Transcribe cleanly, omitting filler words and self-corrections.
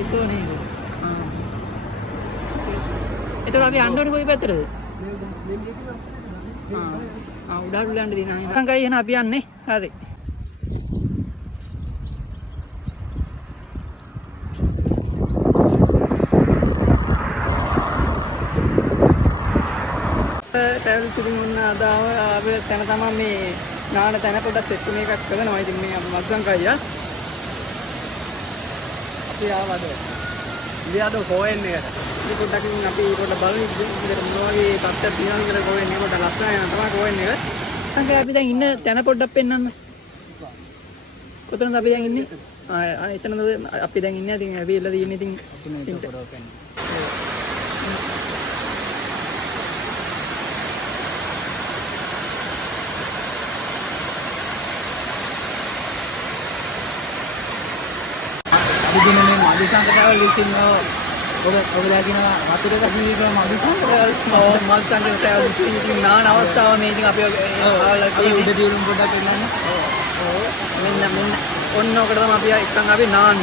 ඒකෝ නේද? ඒතර අපි යන්න ඕනේ කොයි පැත්තටද? උඩට යන්න දිනා. සංගයි එහෙනම් අපි යන්නේ. හරි. ට්‍රැවල් ටිකින් උන්න අදාව අපේ තැන තමයි මේ නාන තැන පොඩ්ඩක් සෙට් මේකක් කරනවා. ඉතින් මේ මත්සංකයිය. අපි ආවද? ඉතින් හොයන්න එකට. ඉතින් පොඩ්ඩක් අපි පොඩ්ඩක් බලමු ඉතින් මොනවගේ තත්ත්වයක් තියෙනවද කියලා හොයන්නේ. පොඩ්ඩක් ලස්සන යන තමයි හොයන්නේ එක. සංකල්ප අපි දැන් ඉන්න තැන පොඩ්ඩක් පෙන්නන්න. කොතනද අපි දැන් ඉන්නේ? එතනද අපි දැන් ඉන්නේ. ඉතින් ඇවිල්ලා තියෙන්නේ ඉතින් Begini nih, madu sangkar lusin ඔබලා කියන වතුරක ජීවිතය මල්සන් ට්‍රැවල් ඉතින් නාන අවස්ථාව මේ ඉතින් අපි ආවලා උඩ දියුණු පොඩක් පෙන්නන්න. මෙන්න ඔන්න ඔකට තමයි අපි එක්කන් අපි නාන්න